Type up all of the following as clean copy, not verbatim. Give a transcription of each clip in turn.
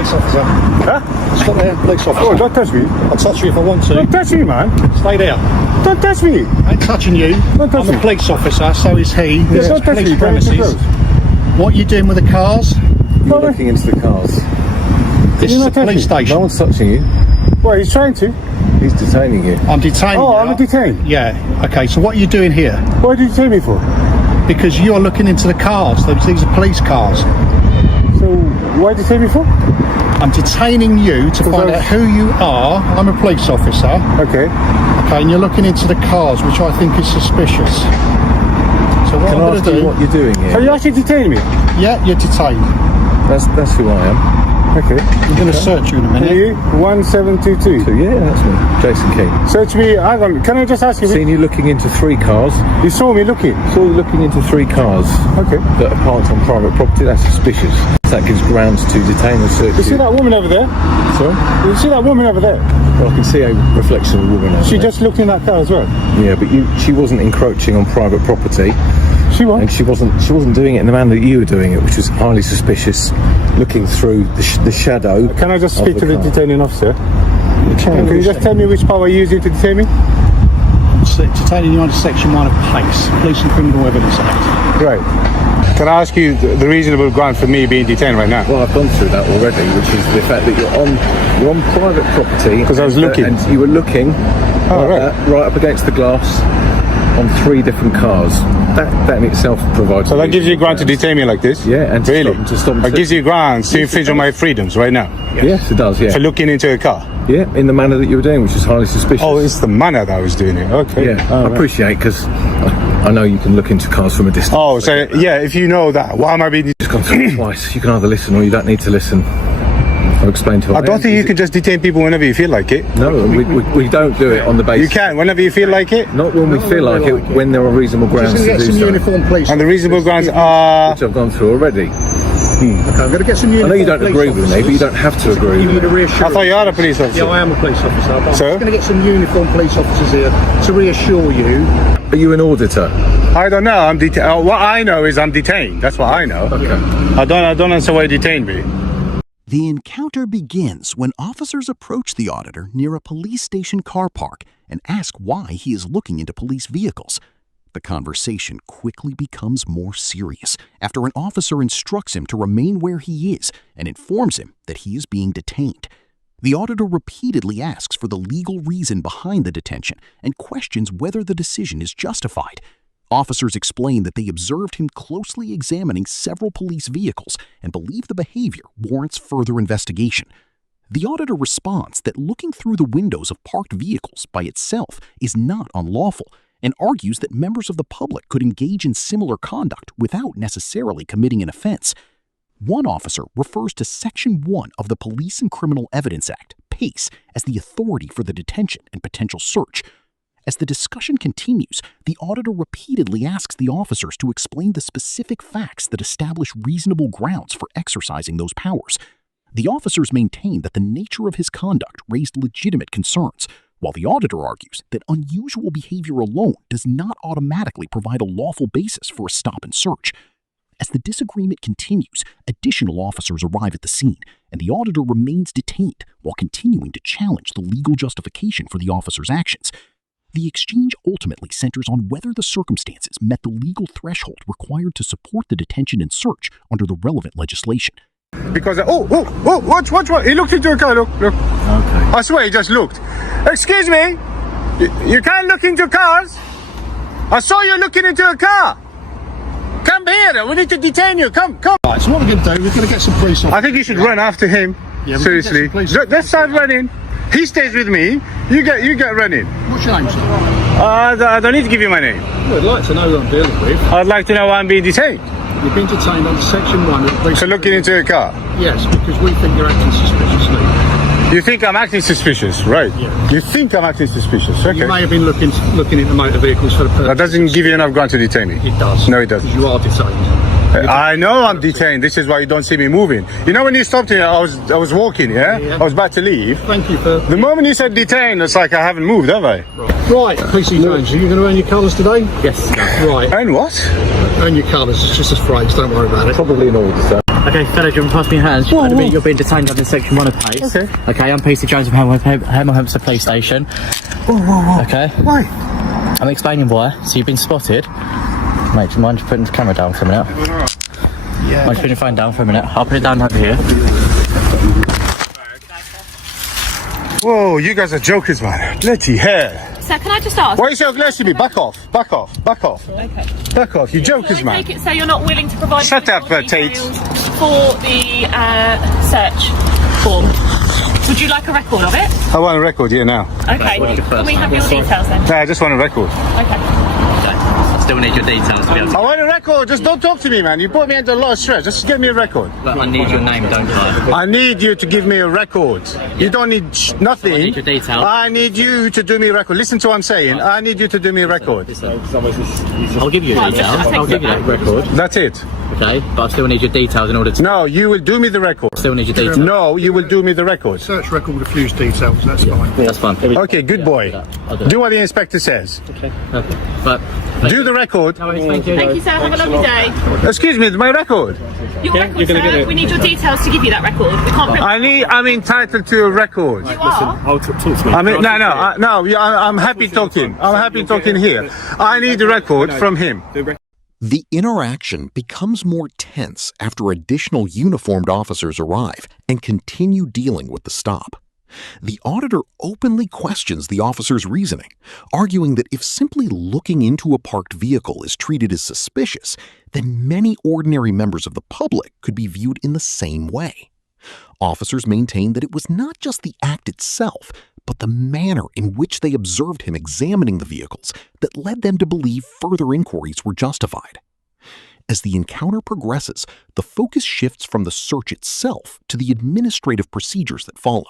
police officer. Huh? Stop there, police officer. Oh, don't touch me. I'll touch you if I want to. Don't touch me, man. Stay there. Don't touch me. I ain't touching you. Don't touch I'm me. a police officer, so is he. Yeah, This is don't touch police me. Bring it too premises. close. What are you doing with the cars? You're looking into the cars. This is a police No station. one's touching you. Well, he's trying to. He's detaining you. I'm detaining Oh, you. I'm detained. Yeah. Okay, so what are you doing here? What did you take me for? Because you're looking into the cars. These are police cars. So, why did you take me for? I'm detaining you to find out who you are. I'm a police officer. Okay. Okay, and you're looking into the cars, which I think is suspicious. So what Can I I'm ask going to you do... what you're doing So here? you actually detained me? Yeah, you're detained. That's who I am. Okay. I'm going to search you in a minute. You 1722. So yeah, that's me, Jason King. Search me. Hang on. Can I just ask you? Seen you looking into 3 cars. You saw me looking. Saw you looking into 3 cars Okay. that are parked on private property. That's suspicious. That gives grounds to detain and search You see that woman over there? Sorry? You see that woman over there? Well, I can see a reflection of a woman over She there. just looked in that car as well. Yeah, but she wasn't encroaching on private property, She was. and she wasn't doing it in the manner that you were doing it, which was highly suspicious. Looking through the shadow. Can I just of speak to the car. detaining officer? Can Can you just tell me which power you're using to detain me? Detaining you under Section 1 of PACE, Police and Criminal Evidence Act. Right. Can I ask you the reasonable ground for me being detained right now? Well, I've gone through that already, which is the fact that you're on private property. 'Cause I was looking. And you were looking right. right up against the glass on 3 different cars. That in itself provides. So that gives you ground to grounds. detain me like this? Yeah, and to really? stop and That gives you grounds to infringe on my freedoms right now? Yes, it does. Yeah, For looking into a car? yeah, in the manner that you were doing, which is highly suspicious. Oh, it's the manner that I was doing it. Okay. yeah. All I right. appreciate because I know you can look into cars from a distance. Oh, so yeah, if you know that, why am I being... It's gone through it twice. You can either listen or you don't need to listen. I'll explain to you. I don't think you can just detain people whenever you feel like it. No, we don't do it on the basis. You can, whenever you feel like it. Not when we feel like it, when there are reasonable grounds Just to going to do get some so. uniform police. And the reasonable grounds are... Which I've gone through already. Okay, I'm going to get some I uniform know you don't police agree with me, but you don't have to agree You with need a me. reassurance. I thought you are a police officer. Yeah, I am a police officer. But I'm So? just going to get some uniform police officers here to reassure you. Are you an auditor? I don't know. I'm detained. What I know is I'm detained. That's what I know. Okay. I don't answer why you detained me. The encounter begins when officers approach the auditor near a police station car park and ask why he is looking into police vehicles. The conversation quickly becomes more serious after an officer instructs him to remain where he is and informs him that he is being detained. The auditor repeatedly asks for the legal reason behind the detention and questions whether the decision is justified. Officers explain that they observed him closely examining several police vehicles and believe the behavior warrants further investigation. The auditor responds that looking through the windows of parked vehicles by itself is not unlawful and argues that members of the public could engage in similar conduct without necessarily committing an offense. One officer refers to Section 1 of the Police and Criminal Evidence Act, PACE, as the authority for the detention and potential search. As the discussion continues, the auditor repeatedly asks the officers to explain the specific facts that establish reasonable grounds for exercising those powers. The officers maintain that the nature of his conduct raised legitimate concerns, while the auditor argues that unusual behavior alone does not automatically provide a lawful basis for a stop and search. As the disagreement continues, additional officers arrive at the scene, and the auditor remains detained while continuing to challenge the legal justification for the officer's actions. The exchange ultimately centers on whether the circumstances met the legal threshold required to support the detention and search under the relevant legislation. Because, watch. He looked into a car, look. Okay. I swear he just looked. Excuse me, you can't look into cars. I saw you looking into a car. Come here, we need to detain you, come. Right, so what we're going to do, we're going to get some police officers. I think you should run after him, Yeah, we seriously. can get some police officers. Let's start running. He stays with me, you get running. What's your name, sir? I don't need to give you my name. Well, I'd like to know who I'm dealing with. I'd like to know why I'm being detained. You've been detained under Section 1 of the Police. So looking into a car. Yes, because we think you're acting suspiciously. You think I'm acting suspicious, right? Yeah. You think I'm acting suspicious, okay. You may have been looking into motor vehicles for the purpose. That doesn't give you enough ground to detain me. It does. No, it doesn't. Because you are detained. I know I'm detained. This is why you don't see me moving. You know when you stopped here, I was walking, yeah? Yeah. I was about to leave. Thank you for... The moment you said detained, it's like I haven't moved, have I? Right, PC Jones, are you going to earn your colours today? Yes. Right, And what? earn your colours, it's just a phrase, don't worry about it. Probably an auditor. Okay, fellas, you're pass me your hands. At the minute you're being detained under Section 1 of PACE. Okay, I'm Peter Jones of Hemel Police Station. Okay. Why? I'm explaining why. So you've been spotted. Mate, do you mind just putting the camera down for a minute? Yeah. Mind just putting your phone down for a minute? I'll put it down over here. Whoa, you guys are jokers, man. Bloody hell. So can I just ask? Why is your glass to me? Back off. Back off. Back off. Okay. Back off. You jokers, I man. take it so you're not willing to provide Shut me up, with more Tate. details for the search form. Would you like a record of it? I want a record here now. Okay. Can we have your details then? No, I just want a record. Okay. I still need your details to be able to... I want a record. Just don't talk to me, man. You put me under a lot of stress. Just give me a record. Look, I need your name, don't I? I need you to give me a record. You don't need nothing. I need your details. I need you to do me a record. Listen to what I'm saying. I need you to do me a record. I'll give you your details. I'll give you that record. That's it. Okay, but I still need your details in order to... No, you will do me the record. Still need your details. No, you will do me the record. Search record with a few details, that's fine. That's fine. Okay, good boy. I'll do Do what the inspector says. Okay, perfect. But... Do the record. No worries, thank you. Thank you, sir. Have a lovely day. Excuse me, my record. Your record, sir. We need your details to give you that record. We can't... I'm entitled to a record. You are? I'm happy talking. I'm happy talking here. I need a record from him. The interaction becomes more tense after additional uniformed officers arrive and continue dealing with the stop. The auditor openly questions the officer's reasoning, arguing that if simply looking into a parked vehicle is treated as suspicious, then many ordinary members of the public could be viewed in the same way. Officers maintain that it was not just the act itself, but the manner in which they observed him examining the vehicles that led them to believe further inquiries were justified. As the encounter progresses, the focus shifts from the search itself to the administrative procedures that follow.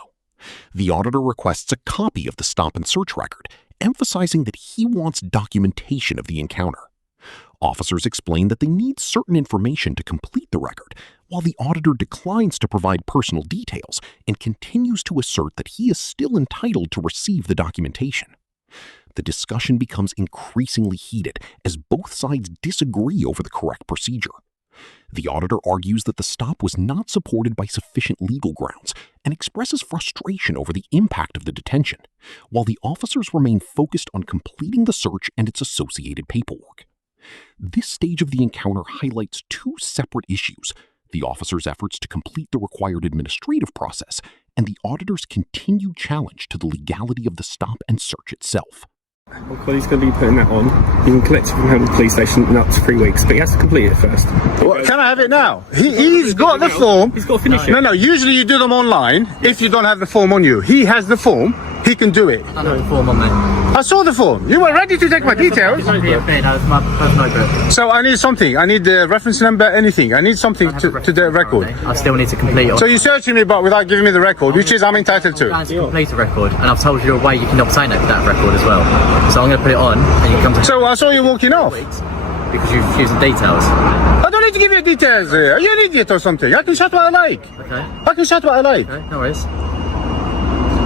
The auditor requests a copy of the stop and search record, emphasizing that he wants documentation of the encounter. Officers explain that they need certain information to complete the record, while the auditor declines to provide personal details and continues to assert that he is still entitled to receive the documentation. The discussion becomes increasingly heated as both sides disagree over the correct procedure. The auditor argues that the stop was not supported by sufficient legal grounds and expresses frustration over the impact of the detention, while the officers remain focused on completing the search and its associated paperwork. This stage of the encounter highlights two separate issues: the officer's efforts to complete the required administrative process and the auditor's continued challenge to the legality of the stop and search itself. My colleague's going to be putting that on. He can collect it from home to the police station in up to 3 weeks, but he has to complete it first. Well, can I have it now? He's got the form. He's got to finish it. No, usually you do them online if you don't have the form on you. He has the form. He can do it. I know the form on me. I saw the form. You were ready to take my details. It's my personal book. So I need something. I need the reference number, anything. I need something to the record. I still need to complete it. So you're searching me but without giving me the record, which is I'm entitled I'm going to. to complete a record, and I've told you a way you can obtain that record as well. So I'm going to put it on, and you can come to... So I saw you walking off. Because you've used the details. I don't need to give you details. Are you an idiot or something? I can shout what I like. Okay. I can shout what I like. Okay, no worries.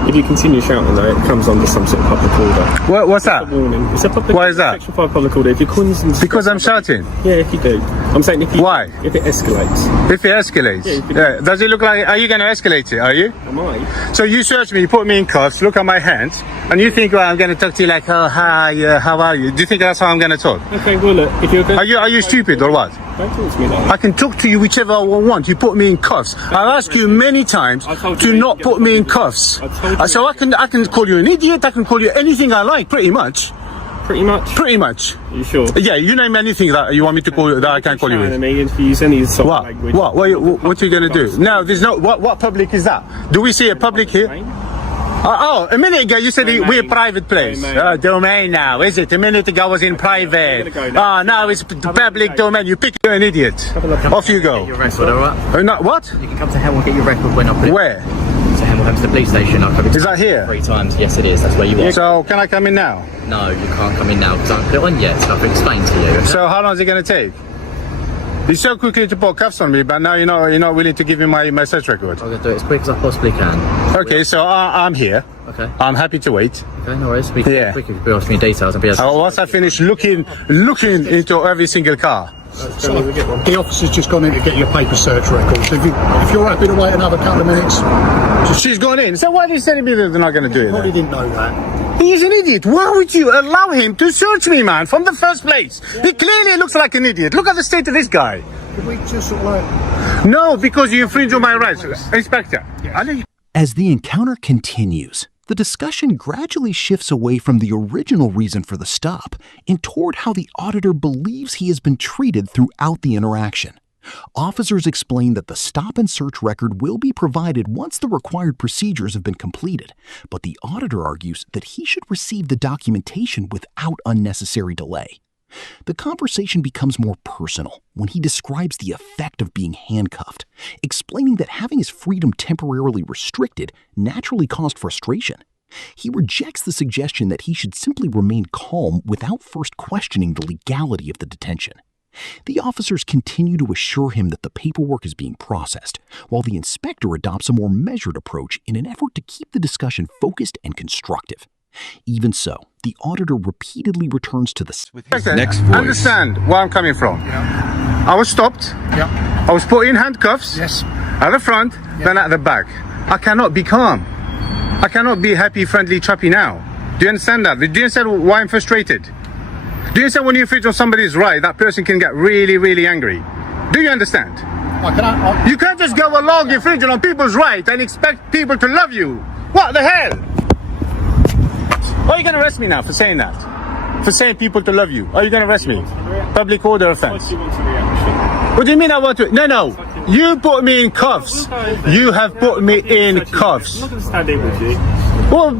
If you continue shouting though, it comes under some sort of public order. What's that? Warning. It's a public. Why is that? Section 5 public order. If you're calling some... Because I'm shouting. Yeah, if you do. I'm saying if you... Why? If it escalates. If it escalates? Yeah. Does it look like... Are you going to escalate it? Are you? Am I? So you search me, you put me in cuffs, look at my hands, and you think, well, I'm going to talk to you like, oh, hi, how are you? Do you think that's how I'm going to talk? Okay, well look, if you're going... Are you stupid or what? Don't talk to me like that. I can talk to you whichever I want. You put me in cuffs. I've asked you many times to not put me in cuffs. So I can call you an idiot. I can call you anything I like, pretty much. Pretty much? Pretty much. Are you sure? Yeah, you name anything that you want me to call you, that I can call you with. Me if you use any sort of language. What are you going to do? No, there's no... What public is that? Do we see a public here? A minute ago you said we're a private place. Domain now, is it? A minute ago I was in private. Now it's public domain. You pick, you're an idiot. Off you go. Get your record, alright? What? You can come to Hemel and get your record when I put it. Where? To Hemel Home to the police station. Is that here? 3 times. Yes, it is. That's where you are. So can I come in now? No, you can't come in now because I haven't put it on yet. I've explained to you. Okay? So how long is it going to take? You so quickly to put cuffs on me, but now you're not willing to give me my search record. I'm going to do it as quick as I possibly can. Okay, so I'm here. Okay. I'm happy to wait. Okay, no worries. We can quick if you ask me details and be able to... Once I finish looking into every single car. So the officer's just gone in to get your paper search records. If you're happy to wait another couple of minutes, She's gone in. So why are you telling me that they're not going to do it probably then? didn't know that. He's an idiot. Why would you allow him to search me, man, from the first place? He clearly looks like an idiot. Look at the state of this guy. Could we just sort of like... No, because you infringe on my rights, Inspector. As the encounter continues, the discussion gradually shifts away from the original reason for the stop and toward how the auditor believes he has been treated throughout the interaction. Officers explain that the stop and search record will be provided once the required procedures have been completed, but the auditor argues that he should receive the documentation without unnecessary delay. The conversation becomes more personal when he describes the effect of being handcuffed, explaining that having his freedom temporarily restricted naturally caused frustration. He rejects the suggestion that he should simply remain calm without first questioning the legality of the detention. The officers continue to assure him that the paperwork is being processed, while the inspector adopts a more measured approach in an effort to keep the discussion focused and constructive. Even so, the auditor repeatedly returns to the Next voice. Understand where I'm coming from. Yeah. I was stopped. Yeah. I was put in handcuffs. Yes. At the front, then at the back. I cannot be calm. I cannot be happy, friendly, chappy now. Do you understand that? Do you understand why I'm frustrated? Do you understand when you infringe on somebody's right, that person can get really, really angry? Do you understand? You can't just go along infringing on people's right and expect people to love you. What the hell? Are you going to arrest me now for saying that? For saying people to love you? Are you going to arrest me? Public order offense. What do you mean I want to? No. You put me in cuffs. You have put me in cuffs. I'm not going to stand in with you. Well,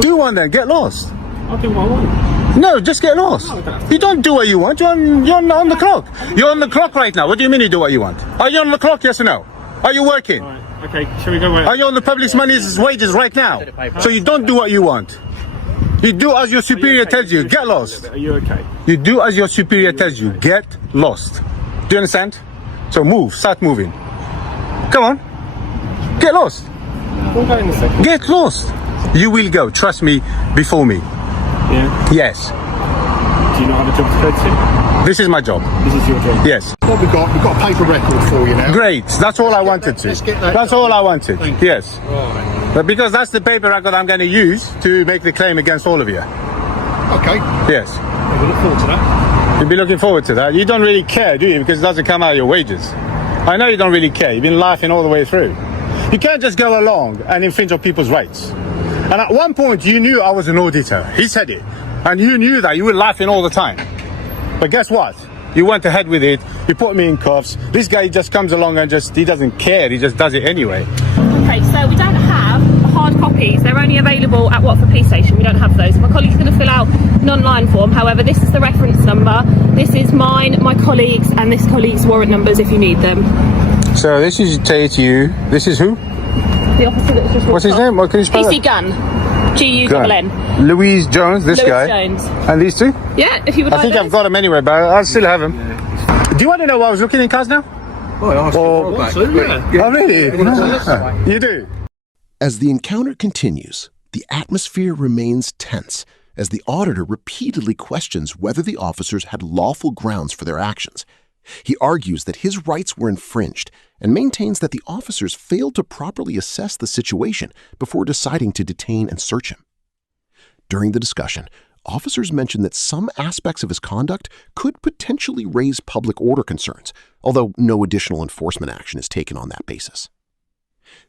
do one then. Get lost. I'll do what I want. No, just get lost. You don't do what you want. You're on the clock. You're on the clock right now. What do you mean you do what you want? Are you on the clock, yes or no? Are you working? All right. Okay, shall we go away? Are you on the public's money's wages right now? So you don't do what you want. You do as your superior tells you. Get lost. Are you okay? You do as your superior tells you. Get lost. Do you understand? So move. Start moving. Come on. Get lost. We'll go in a second. Get lost. You will go. Trust me. Before me. Yeah? Yes. Do you not have a job to go to? This is my job. This is your job? Yes. What we've got a paper record for you now. Great. That's all I wanted to. Let's get that That's done. all I wanted. Thank you. Yes. But because that's the paper record I'm going to use to make the claim against all of you. Okay. Yes. We look forward to that. You'll be looking forward to that. You don't really care, do you? Because it doesn't come out of your wages. I know you don't really care. You've been laughing all the way through. You can't just go along and infringe on people's rights. And at one point, you knew I was an auditor. He said it. And you knew that. You were laughing all the time. But guess what? You went ahead with it. You put me in cuffs. This guy just comes along and he doesn't care. He just does it anyway. Okay, so we don't have hard copies. They're only available at Watford Police Station. We don't have those. My colleague's going to fill out an online form. However, this is the reference number. This is mine, my colleague's, and this colleague's warrant numbers if you need them. So this is you. This is who? The officer that's just... What's his name? What can you spell PC it? Gunn. G-U-N-N. Louise Jones, this Louis guy. Jones. And these two? Yeah, if you would I like think those. I've got them anyway, but I'll still have them. Do you want to know why I was looking in cars now? Oh, I asked you a while back. Oh, really? You do? As the encounter continues, the atmosphere remains tense as the auditor repeatedly questions whether the officers had lawful grounds for their actions. He argues that his rights were infringed and maintains that the officers failed to properly assess the situation before deciding to detain and search him. During the discussion, officers mention that some aspects of his conduct could potentially raise public order concerns, although no additional enforcement action is taken on that basis.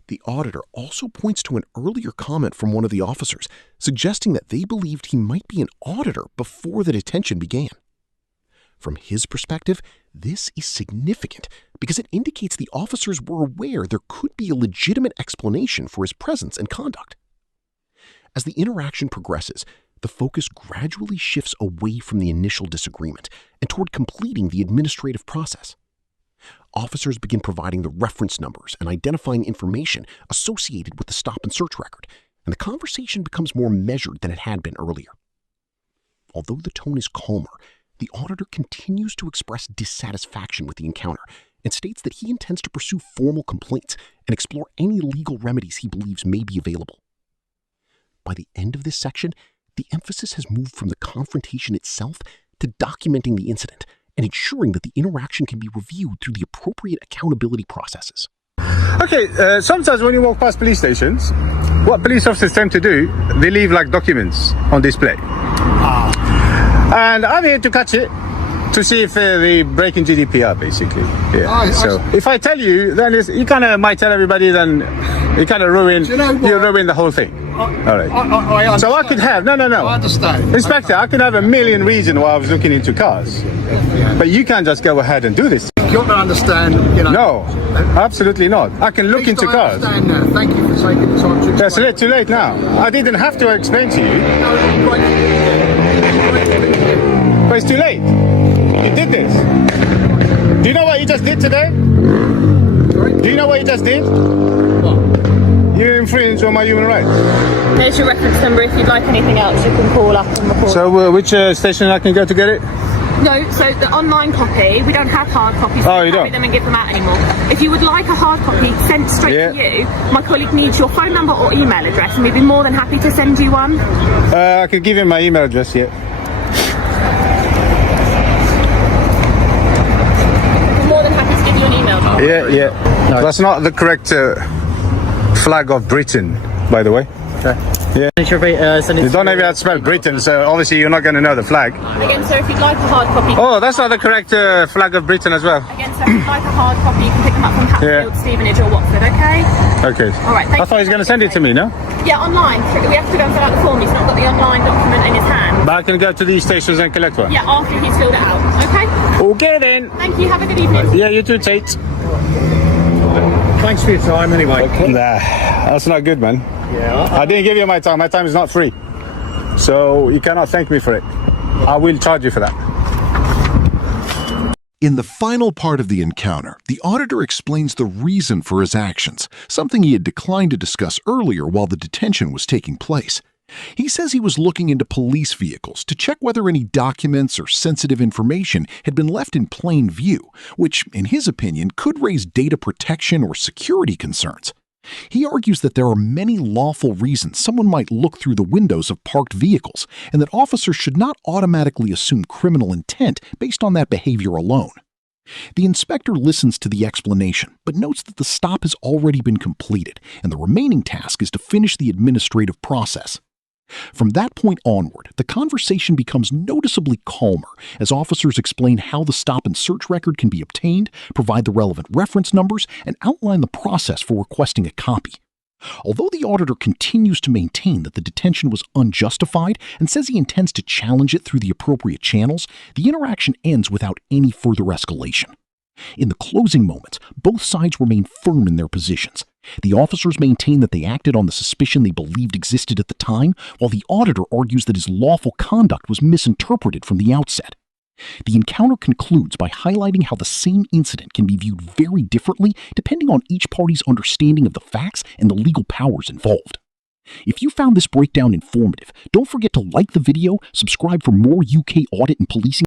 The auditor also points to an earlier comment from one of the officers, suggesting that they believed he might be an auditor before the detention began. From his perspective, this is significant because it indicates the officers were aware there could be a legitimate explanation for his presence and conduct. As the interaction progresses, the focus gradually shifts away from the initial disagreement and toward completing the administrative process. Officers begin providing the reference numbers and identifying information associated with the stop and search record, and the conversation becomes more measured than it had been earlier. Although the tone is calmer, the auditor continues to express dissatisfaction with the encounter and states that he intends to pursue formal complaints and explore any legal remedies he believes may be available. By the end of this section, the emphasis has moved from the confrontation itself to documenting the incident and ensuring that the interaction can be reviewed through the appropriate accountability processes. Okay, sometimes when you walk past police stations, what police officers tend to do, they leave like documents on display. And I'm here to catch it to see if they break in GDPR, basically. Yeah. So if I tell you, then you kind of might tell everybody, then you kind of ruin, you ruin the whole thing. All right. So I could have, no. I understand. Inspector, I could have a million reasons why I was looking into cars. But you can't just go ahead and do this. You've got to understand, you know. No, absolutely not. I can look into cars. I understand now. Thank you for taking the time to explain. That's too late now. I didn't have to explain to you. But it's too late. You did this. Do you know what you just did today? Do you know what you just did? You infringe on my human rights. There's your reference number. If you'd like anything else, you can call up and report. So which station I can go to get it? No, so the online copy, we don't have hard copies. Oh, we you don't don't? copy them and give them out anymore. If you would like a hard copy sent straight to you, my colleague needs your phone number or email address, and we'd be more than happy to send you one. I could give him my email address, We're more than happy to give you an email. Yeah. No. That's not the correct flag of Britain, by the way. Okay. Yeah. You don't know how to spell Britain, so obviously you're not going to know the flag. Again, sir, if you'd like a hard copy... Oh, that's not the correct flag of Britain as well. Again, sir, if you'd like a hard copy, you can pick them up from Hatfield, Stevenage or Watford, okay? Okay. All right, thank I thought he was going to send it to me, no? Yeah, online. We have to go and fill out the form. He's not got the online document in his hand. But I can go to these stations and collect one? Yeah, after he's filled it out, okay? Okay then. Thank you, have a good evening. Yeah, you too, Tate. Thanks for your time anyway. Nah, that's not good, man. Yeah. I didn't give you my time. My time is not free. So you cannot thank me for it. I will charge you for that. In the final part of the encounter, the auditor explains the reason for his actions, something he had declined to discuss earlier while the detention was taking place. He says he was looking into police vehicles to check whether any documents or sensitive information had been left in plain view, which, in his opinion, could raise data protection or security concerns. He argues that there are many lawful reasons someone might look through the windows of parked vehicles, and that officers should not automatically assume criminal intent based on that behavior alone. The inspector listens to the explanation, but notes that the stop has already been completed, and the remaining task is to finish the administrative process. From that point onward, the conversation becomes noticeably calmer as officers explain how the stop and search record can be obtained, provide the relevant reference numbers, and outline the process for requesting a copy. Although the auditor continues to maintain that the detention was unjustified and says he intends to challenge it through the appropriate channels, the interaction ends without any further escalation. In the closing moments, both sides remain firm in their positions. The officers maintain that they acted on the suspicion they believed existed at the time, while the auditor argues that his lawful conduct was misinterpreted from the outset. The encounter concludes by highlighting how the same incident can be viewed very differently depending on each party's understanding of the facts and the legal powers involved. If you found this breakdown informative, don't forget to like the video, subscribe for more UK audit and policing